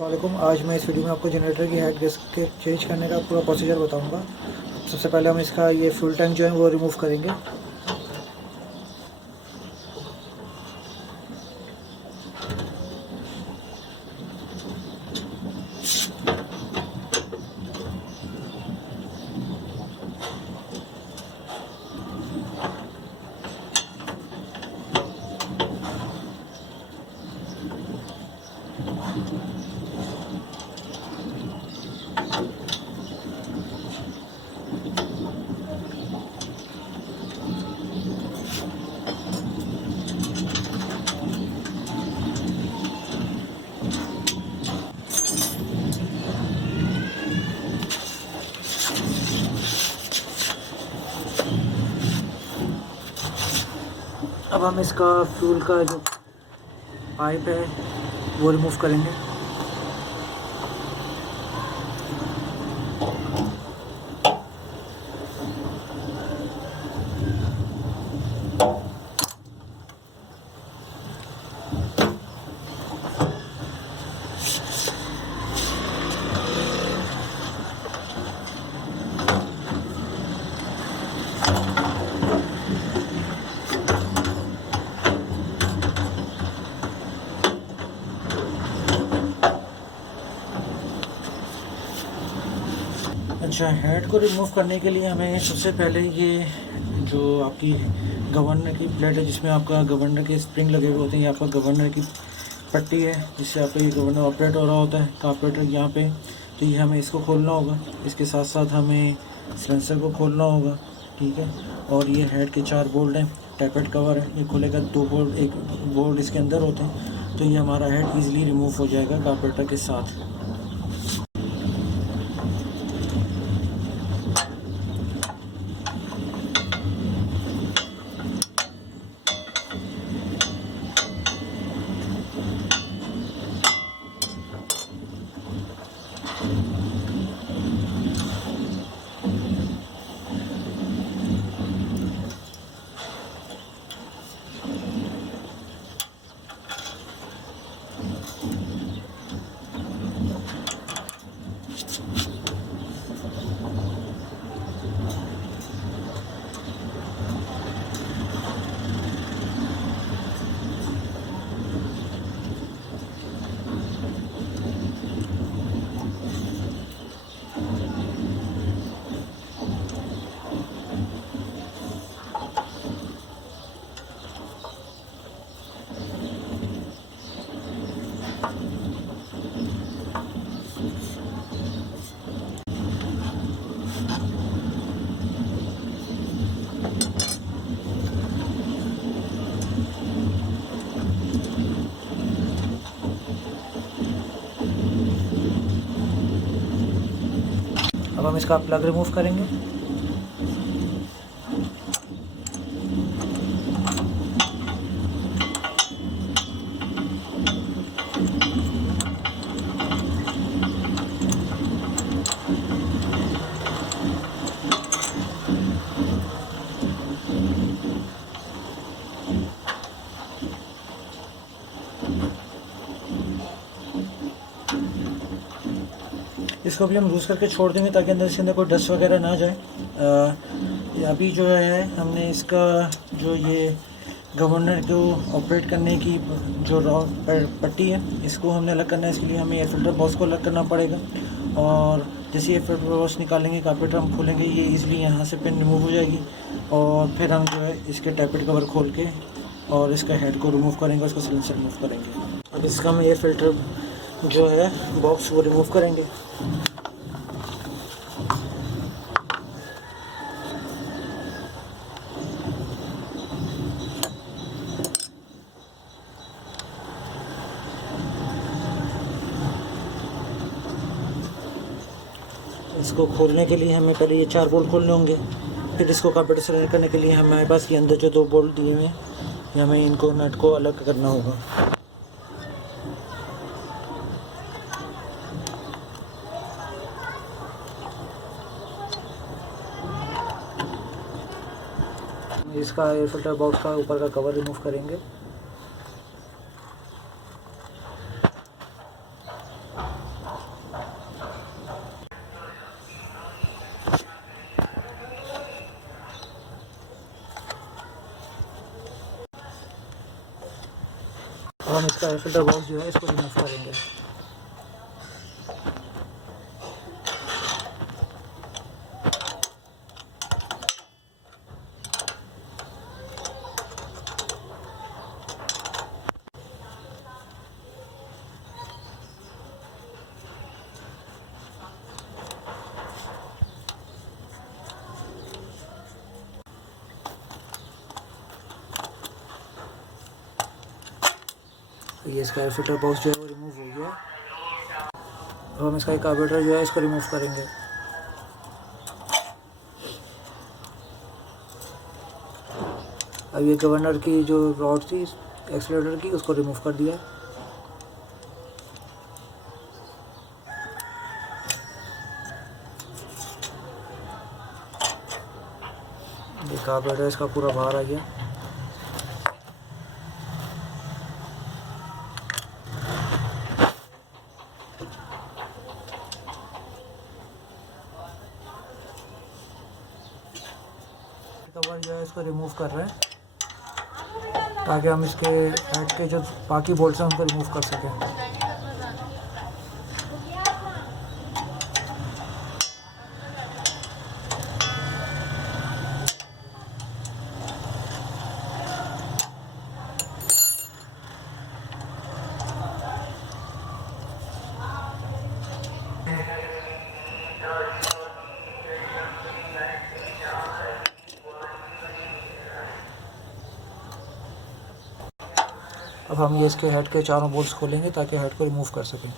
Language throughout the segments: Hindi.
वालेकुम। आज मैं इस वीडियो में आपको जनरेटर की हेड डिस्क के चेंज करने का पूरा प्रोसीजर बताऊंगा। सबसे पहले हम इसका ये फ्यूल टैंक जो है वो रिमूव करेंगे। अब हम इसका फ्यूल का जो पाइप है वो रिमूव करेंगे। अच्छा, हेड को रिमूव करने के लिए हमें सबसे पहले ये जो आपकी गवर्नर की प्लेट है, जिसमें आपका गवर्नर के स्प्रिंग लगे हुए होते हैं, ये आपका गवर्नर की पट्टी है जिससे आपका ये गवर्नर ऑपरेट हो रहा होता है, कार्पोरेटर यहाँ पे। तो ये हमें इसको खोलना होगा। इसके साथ साथ हमें सिलेंसर को खोलना होगा, ठीक है। और ये हेड के 4 बोल्ट हैं, टैपेट कवर है, ये खुलेगा। 2 बोल्ट, एक बोल्ट इसके अंदर होते हैं। तो ये हमारा हेड ईजिली रिमूव हो जाएगा कार्पोरेटर के साथ। अब हम इसका प्लग रिमूव करेंगे। इसको भी हम लूज़ करके छोड़ देंगे ताकि इसके अंदर कोई डस्ट वगैरह ना जाए। अभी जो है हमने इसका जो ये गवर्नर को ऑपरेट करने की जो पट्टी है, इसको हमने अलग करना है। इसके लिए हमें एयर फिल्टर बॉक्स को अलग करना पड़ेगा। और जैसे एयर फिल्टर बॉक्स निकालेंगे, कार्पेटर हम खोलेंगे, ये ईजिली यहाँ से पिन रिमूव हो जाएगी। और फिर हम जो है इसके टैपेट कवर खोल के और इसका हेड को रिमूव करेंगे, उसको सिलेंसर रिमूव करेंगे। अब इसका हम एयर फिल्टर जो है बॉक्स वो रिमूव करेंगे। इसको खोलने के लिए हमें पहले ये 4 बोल्ट खोलने होंगे। फिर इसको कार्पेटर से करने के लिए हमारे पास ये अंदर जो 2 बोल्ट दिए हुए हैं, हमें इनको नट को अलग करना होगा। इसका एयर फिल्टर बॉक्स का ऊपर का कवर रिमूव करेंगे। हम इसका एयर फिल्टर बॉक्स जो है इसको रिमूव करेंगे। ये इसका एयर फिल्टर बॉक्स जो है वो रिमूव हो गया। अब हम इसका कार्बोरेटर जो है इसको रिमूव करेंगे। अब ये गवर्नर की जो रॉड थी एक्सीलरेटर की उसको रिमूव कर दिया। ये कार्बोरेटर इसका पूरा बाहर आ गया। कवर जो है इसको रिमूव कर रहे हैं ताकि हम इसके हेड के जो बाकी बोल्ट्स हैं उनको रिमूव कर सकें। अब हम ये इसके हेड के चारों बोल्ट्स खोलेंगे ताकि हेड को रिमूव कर सकें।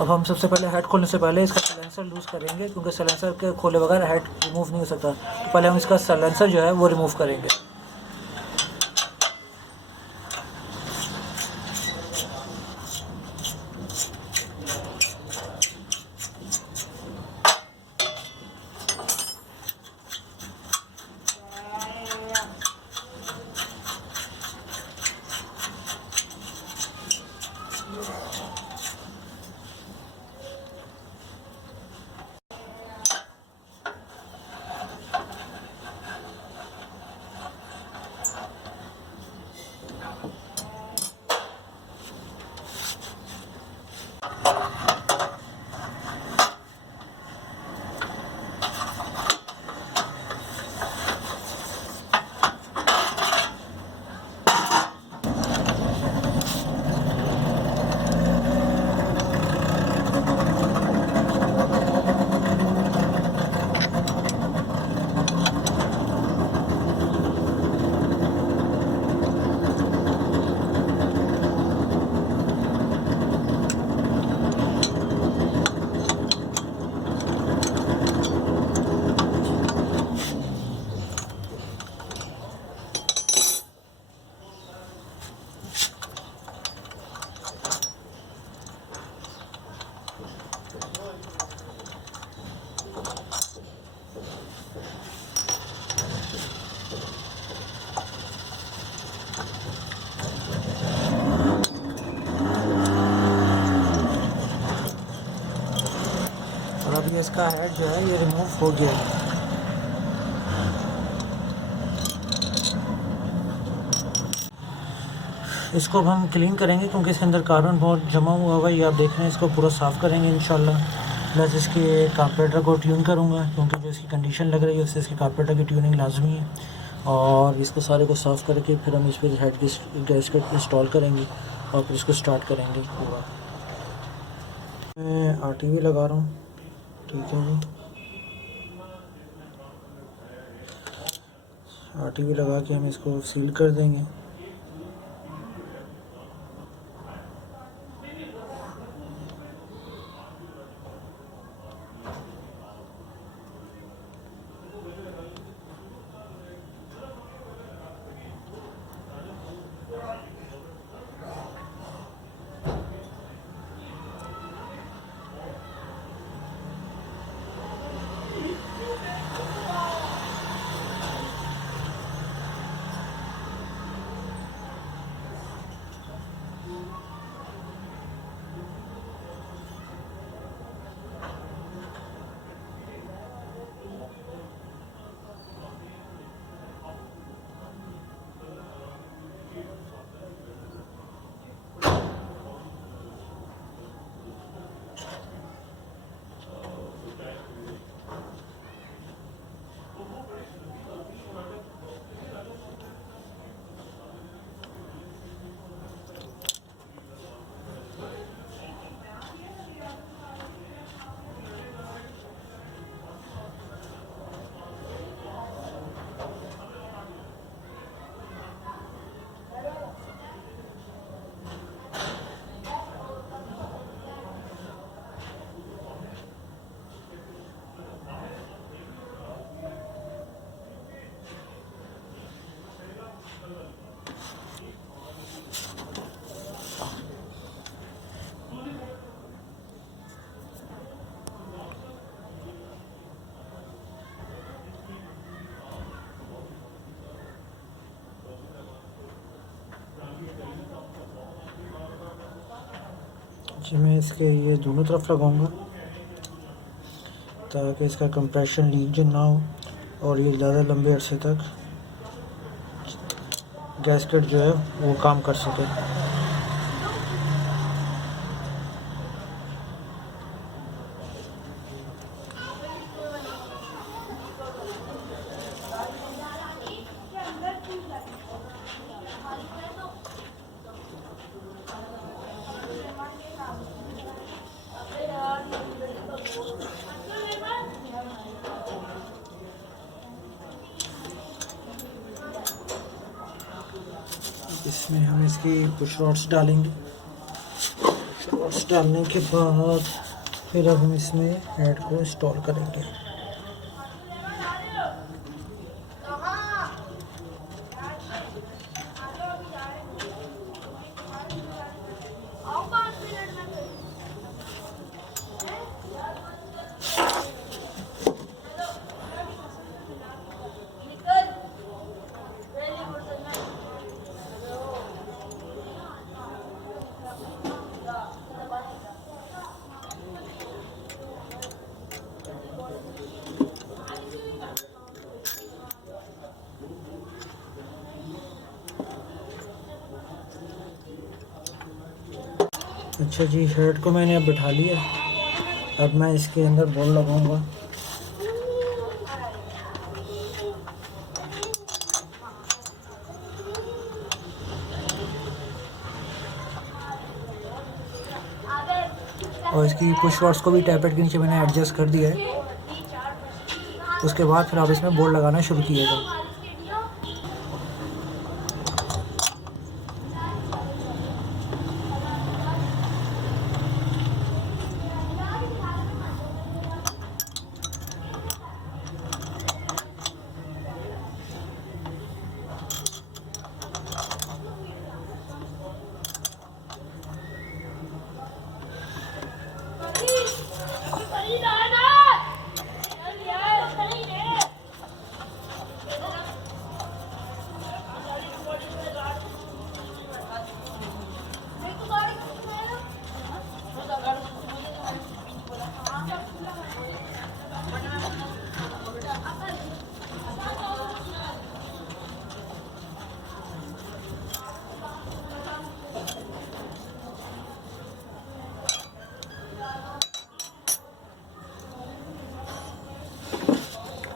अब हम सबसे पहले हेड खोलने से पहले इसका सलेंसर लूज़ करेंगे, क्योंकि सलेंसर के खोले बगैर हेड रिमूव नहीं हो सकता। तो पहले हम इसका सलेंसर जो है वो रिमूव करेंगे। अब ये इसका हेड जो है ये रिमूव हो गया है। इसको अब हम क्लीन करेंगे क्योंकि इसके अंदर कार्बन बहुत जमा हुआ हुआ है। ये आप देख रहे हैं, इसको पूरा साफ़ करेंगे इंशाल्लाह। प्लस इसके कार्बोरेटर को ट्यून करूँगा, क्योंकि जो इसकी कंडीशन लग रही है उससे इसके कार्बोरेटर की ट्यूनिंग लाजमी है। और इसको सारे को साफ़ करके फिर हम इस पर हेड की गैसकेट इंस्टॉल करेंगे और फिर इसको स्टार्ट करेंगे पूरा। मैं RTV लगा रहा हूँ, ठीक है जी। RTV लगा के हम इसको सील कर देंगे। जी मैं इसके ये दोनों तरफ लगाऊंगा ताकि इसका कंप्रेशन लीक जो ना हो और ये ज़्यादा लंबे अरसे तक गैसकेट जो है वो काम कर सके। इसमें हम इसकी पुश रॉड्स डालेंगे। पुश रॉड्स डालने के बाद फिर अब हम इसमें हेड को इंस्टॉल करेंगे। अच्छा जी, हेड को मैंने अब बिठा लिया। अब मैं इसके अंदर बॉल लगाऊंगा। और इसकी पुश रॉड्स को भी टैपेट के नीचे मैंने एडजस्ट कर दिया है। उसके बाद फिर आप इसमें बोल्ट लगाना शुरू कीजिएगा।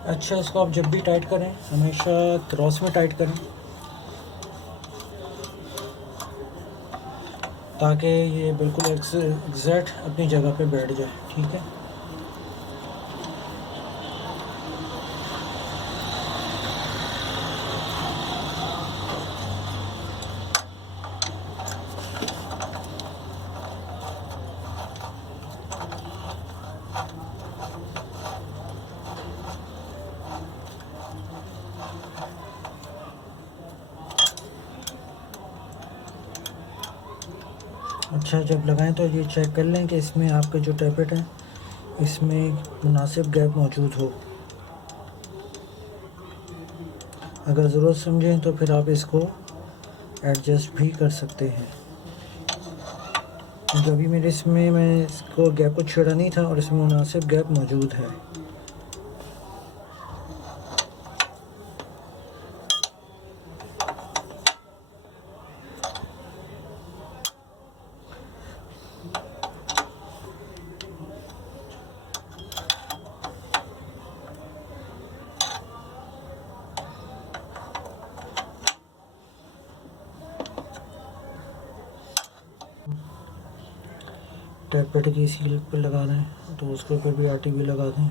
अच्छा, इसको आप जब भी टाइट करें हमेशा क्रॉस में टाइट करें ताकि ये बिल्कुल एग्जैक्ट अपनी जगह पे बैठ जाए। ठीक है। अच्छा, जब लगाएं तो ये चेक कर लें कि इसमें आपके जो टैपेट है इसमें मुनासिब गैप मौजूद हो। अगर ज़रूरत समझें तो फिर आप इसको एडजस्ट भी कर सकते हैं। जो भी मेरे इसमें मैं इसको गैप को छेड़ा नहीं था और इसमें मुनासिब गैप मौजूद है। टैपेट की सील पे लगा दें तो उसके ऊपर भी आरटीबी लगा दें।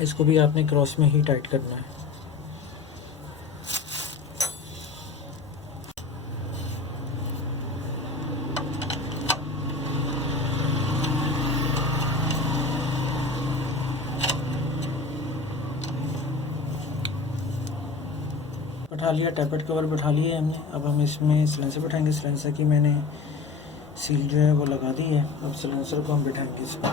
इसको भी आपने क्रॉस में ही टाइट करना है। बैठा लिया, टैपेट कवर बैठा लिया हमने। अब हम इसमें सिलेंसर बैठाएंगे। सिलेंसर की मैंने सील जो है वो लगा दी है। अब सिलेंसर को हम बैठाएंगे इसमें।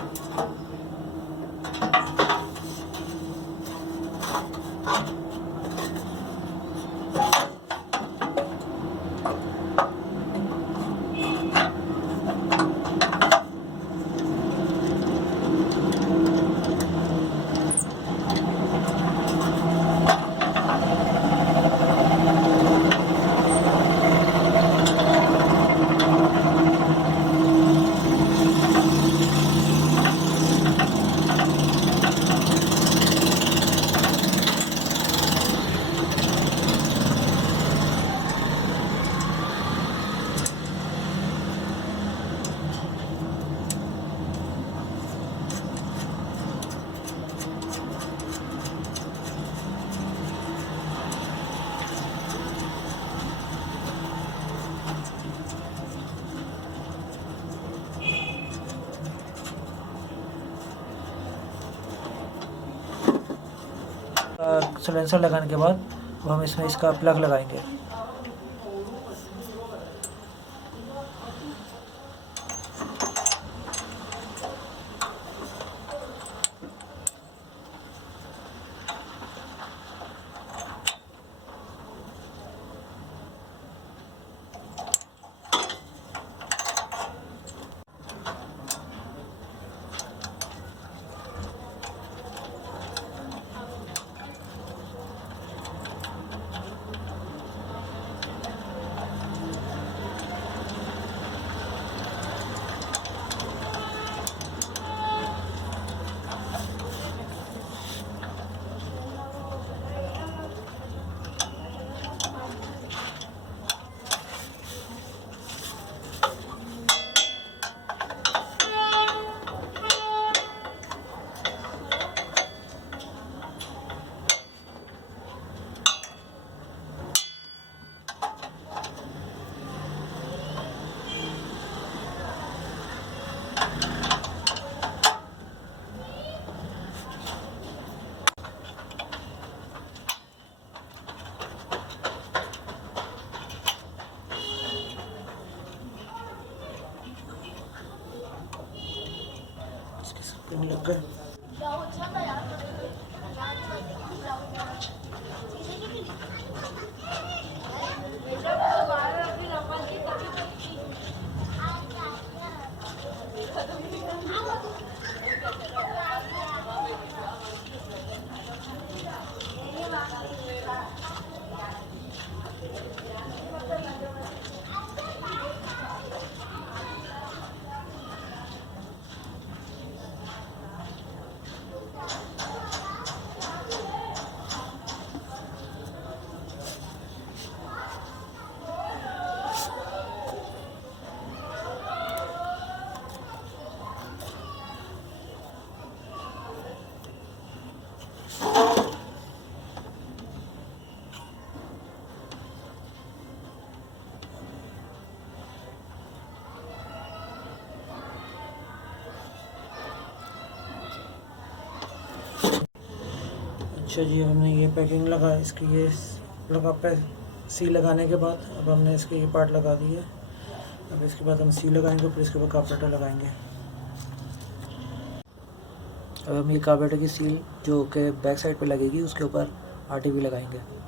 सिलेंसर लगाने के बाद अब हम इसमें इसका प्लग लगाएंगे। लग गए। अच्छा जी, हमने ये पैकिंग लगा, इसकी ये लगा पे सी लगाने के बाद अब हमने इसके ये पार्ट लगा दिए। अब इसके बाद हम सी लगाएंगे, फिर इसके बाद कार्बोरेटर लगाएंगे। अब हम ये कार्बोरेटर की सील जो कि बैक साइड पे लगेगी उसके ऊपर आरटीवी लगाएंगे।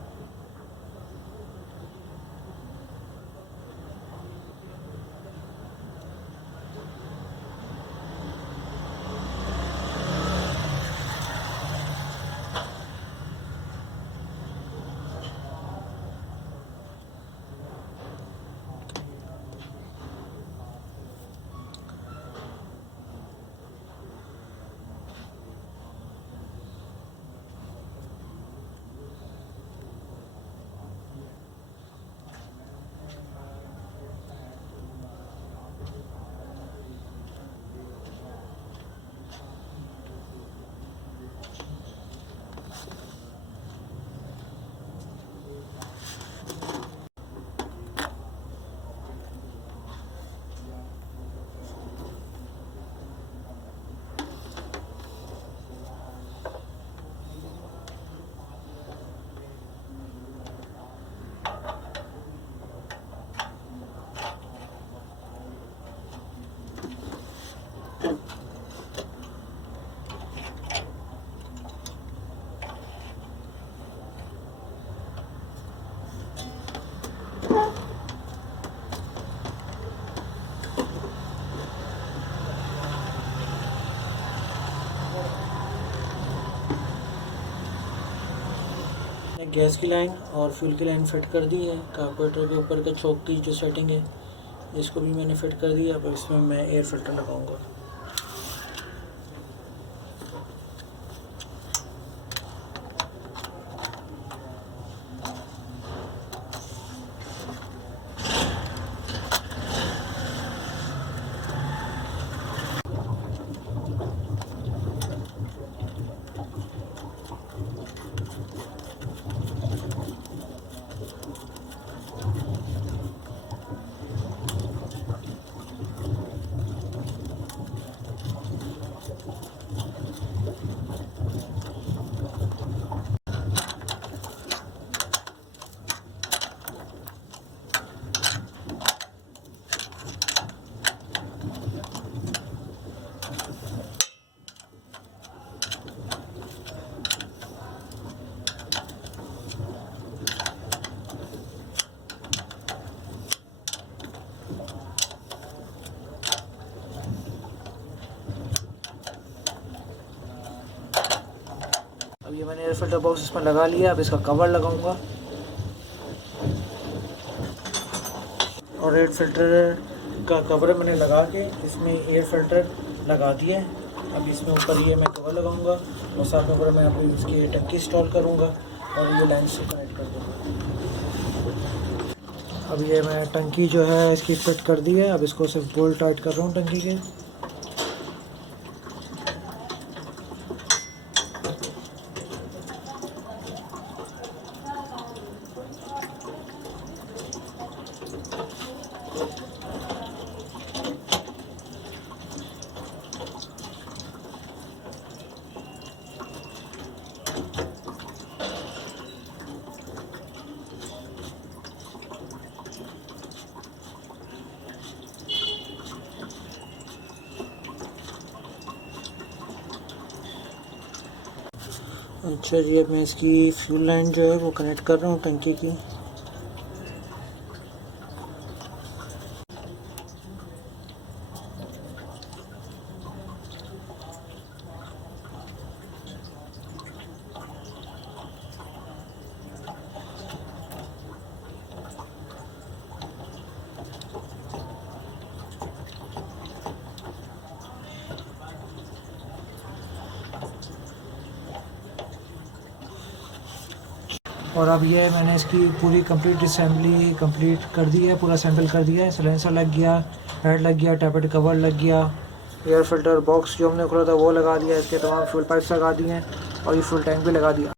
गैस की लाइन और फ्यूल की लाइन फिट कर दी है। कार्बोरेटर के ऊपर का चौक की जो सेटिंग है इसको भी मैंने फिट कर दिया। अब इसमें मैं एयर फिल्टर लगाऊंगा। अब ये मैंने एयर फिल्टर बॉक्स इसमें लगा लिया। अब इसका कवर लगाऊंगा और एयर फिल्टर का कवर मैंने लगा के इसमें एयर फिल्टर लगा दिया है। अब इसमें ऊपर ये मैं कवर लगाऊंगा और साथ में ऊपर मैं अभी इसकी टंकी इंस्टॉल करूंगा और ये लाइन से कनेक्ट कर दूंगा। अब ये मैं टंकी जो है इसकी फिट कर दी है। अब इसको सिर्फ बोल्ट टाइट कर रहा हूँ टंकी के। अच्छा जी, अब मैं इसकी फ्यूल लाइन जो है वो कनेक्ट कर रहा हूँ टंकी की। और अब ये मैंने इसकी पूरी कंप्लीट असेंबली कंप्लीट कर दी है, पूरा असेंबल कर दिया है। सिलेंसर लग गया, हेड लग गया, टैपेट कवर लग गया, एयर फिल्टर बॉक्स जो हमने खोला था वो लगा दिया, इसके तमाम फ्यूल पाइप्स लगा दिए हैं और ये फ्यूल टैंक भी लगा दिया।